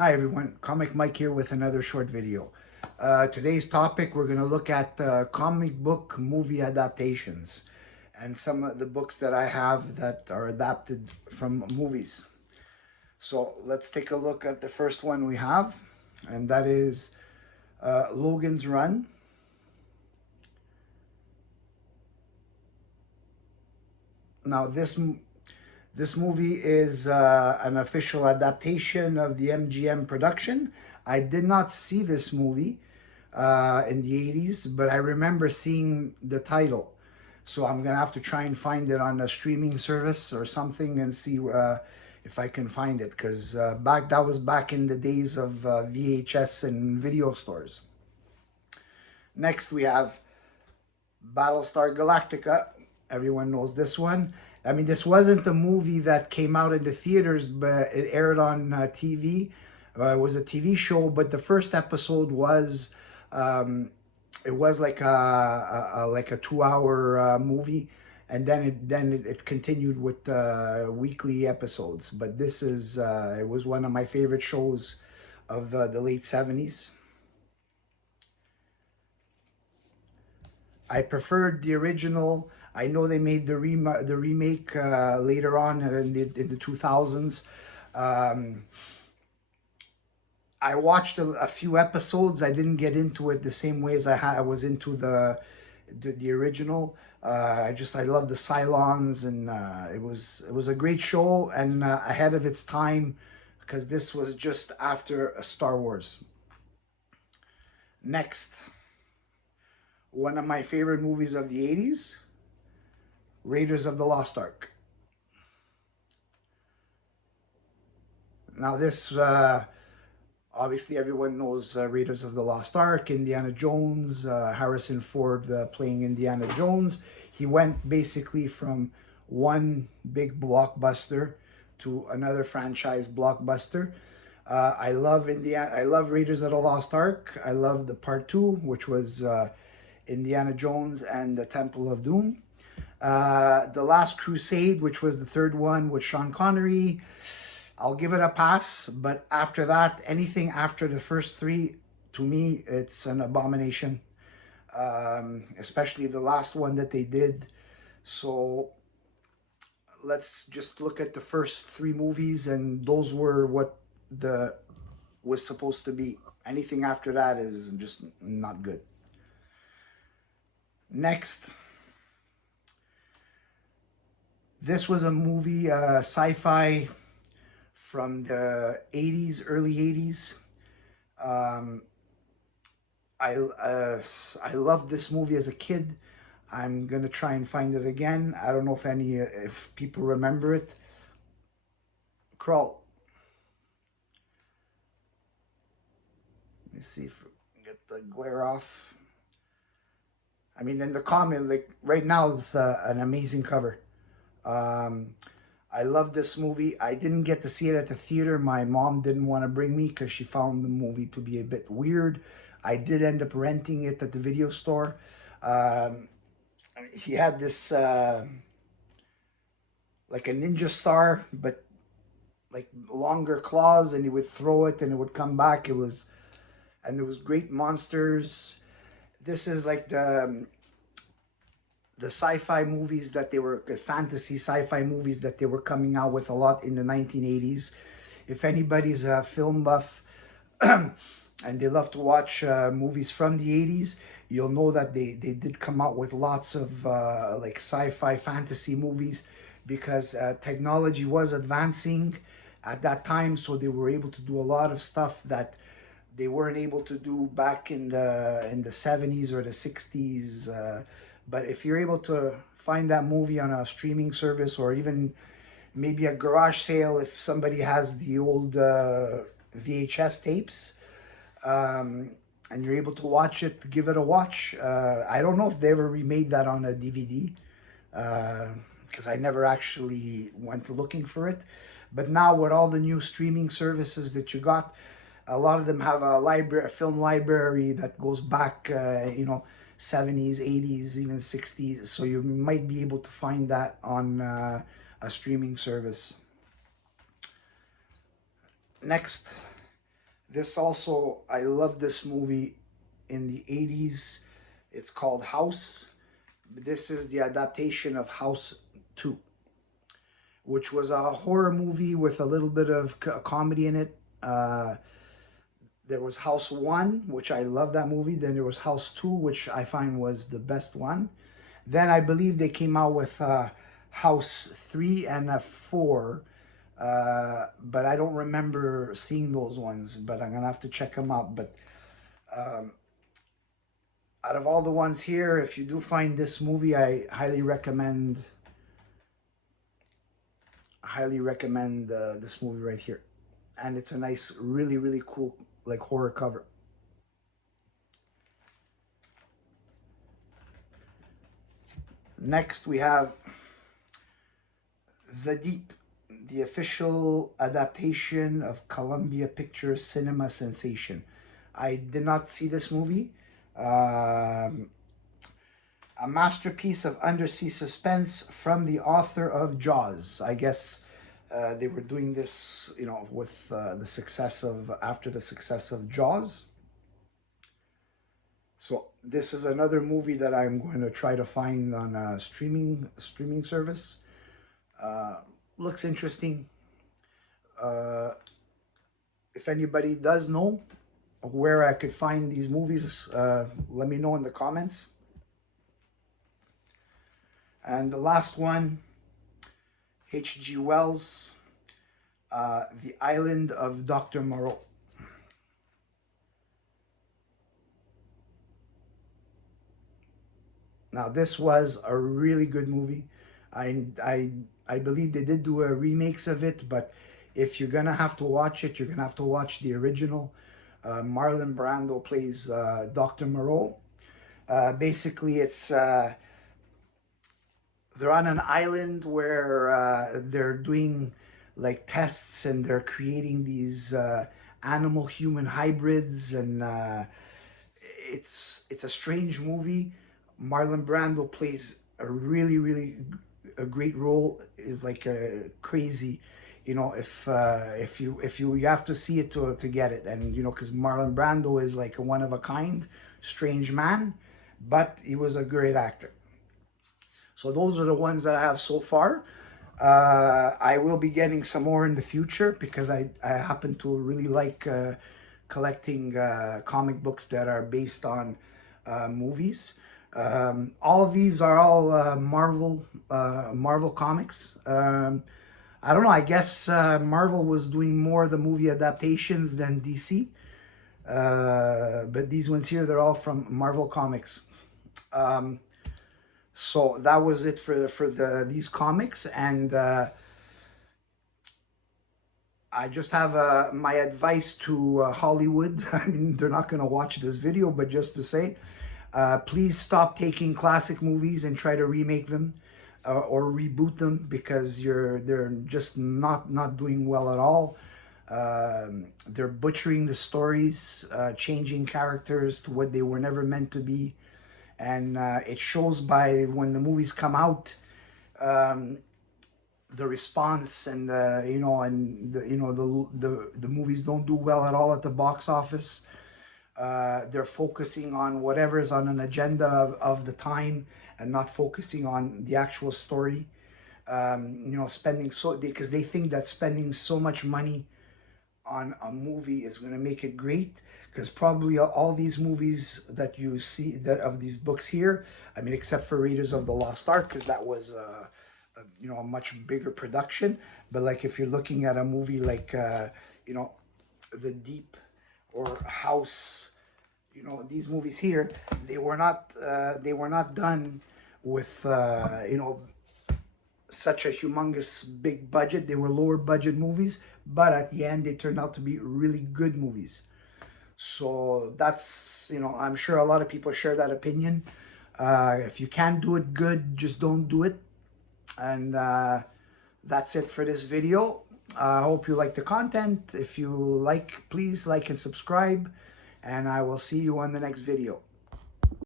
Hi everyone, Comic Mike here with another short video. Today's topic, we're going to look at comic book movie adaptations and some of the books that I have that are adapted from movies. So let's take a look at the first one we have, and that is Logan's Run. Now this movie is an official adaptation of the MGM production. I did not see this movie in the 80s, but I remember seeing the title. So I'm gonna have to try and find it on a streaming service or something and see if I can find it, because that was back in the days of VHS and video stores. Next we have Battlestar Galactica. Everyone knows this one. I mean, this wasn't a movie that came out in the theaters, but it aired on TV. It was a TV show, but the first episode was um, it was like a 2 hour movie, and then it continued with weekly episodes. But this is it was one of my favorite shows of the late 70s. I preferred the original. I know they made the remake later on in the 2000s. Um, I watched a few episodes. I didn't get into it the same way as I was into the original. I love the Cylons, and it was a great show and ahead of its time, because this was just after Star Wars. Next, one of my favorite movies of the 80s, Raiders of the Lost Ark. Now this, obviously everyone knows Raiders of the Lost Ark, Indiana Jones, Harrison Ford playing Indiana Jones. He went basically from one big blockbuster to another franchise blockbuster. I love Raiders of the Lost Ark. I love the part two, which was Indiana Jones and the Temple of Doom. The Last Crusade, which was the third one with Sean Connery. I'll give it a pass, but after that, anything after the first three, to me, it's an abomination. Especially the last one that they did. So let's just look at the first three movies, and those were what the was supposed to be. Anything after that is just not good. Next, this was a movie, sci-fi from the 80s, early 80s. Um, I loved this movie as a kid. I'm gonna try and find it again. I don't know if people remember it. Crawl. Let me see if we can get the glare off. I mean, in the comic, like right now, it's an amazing cover. Um, I love this movie. I didn't get to see it at the theater. My mom didn't want to bring me because she found the movie to be a bit weird. I did end up renting it at the video store. Um, he had this like a ninja star, but like longer claws, and he would throw it and it would come back. And there was great monsters. This is like the sci-fi movies that they were fantasy sci-fi movies that they were coming out with a lot in the 1980s. If anybody's a film buff and they love to watch movies from the 80s, you'll know that they did come out with lots of like sci-fi fantasy movies, because technology was advancing at that time, so they were able to do a lot of stuff that they weren't able to do back in the 70s or the 60s. But if you're able to find that movie on a streaming service, or even maybe a garage sale, if somebody has the old VHS tapes, um, and you're able to watch it, give it a watch. I don't know if they ever remade that on a DVD, because I never actually went looking for it. But now with all the new streaming services that you got, a lot of them have a film library that goes back, 70s, 80s, even 60s. So you might be able to find that on a streaming service. Next, This also, I love this movie in the 80s. It's called House. This is the adaptation of House 2, which was a horror movie with a little bit of comedy in it. There was House 1, which I love that movie. Then there was House 2, which I find was the best one. Then I believe they came out with House 3 and 4. But I don't remember seeing those ones, but I'm gonna have to check them out. But um, out of all the ones here, if you do find this movie, I highly recommend this movie right here. And it's a nice, really, really cool, like, horror cover. Next, we have The Deep, the official adaptation of Columbia Pictures cinema sensation. I did not see this movie. Um, a masterpiece of undersea suspense from the author of Jaws. I guess they were doing this, with the success of after the success of Jaws. So this is another movie that I'm going to try to find on a streaming service. Uh, Looks interesting. Uh, if anybody does know where I could find these movies, let me know in the comments. And the last one, H.G. Wells, The Island of Dr. Moreau. Now, this was a really good movie. I, I, I believe they did do a remakes of it, but if you're gonna have to watch it, you're gonna have to watch the original. Marlon Brando plays Dr. Moreau. Basically, it's they're on an island where they're doing like tests and they're creating these animal human hybrids, and it's a strange movie. Marlon Brando plays a really a great role. Is like crazy, if you have to see it to get it, and because Marlon Brando is like a one of a kind, strange man, but he was a great actor. So those are the ones that I have so far. I will be getting some more in the future because I happen to really like collecting comic books that are based on movies. All of these are all Marvel comics. I don't know. I guess Marvel was doing more of the movie adaptations than DC. But these ones here, they're all from Marvel Comics. Um, so that was it for these comics, and I just have my advice to Hollywood. I mean, they're not going to watch this video, but just to say, please stop taking classic movies and try to remake them or reboot them, because they're just not doing well at all. They're butchering the stories, changing characters to what they were never meant to be, and it shows by when the movies come out. The response, and the movies don't do well at all at the box office. They're focusing on whatever's on an agenda of the time and not focusing on the actual story. Spending because they think that spending so much money on a movie is going to make it great, because probably all these movies that you see that of these books here, I mean, except for Raiders of the Lost Ark, because that was a much bigger production. But like if you're looking at a movie like The Deep or House, these movies here, they were not done with such a humongous big budget. They were lower budget movies, but at the end they turned out to be really good movies. So that's, I'm sure a lot of people share that opinion. If you can't do it good, just don't do it. And that's it for this video. I hope you like the content. If you like, please like and subscribe, and I will see you on the next video.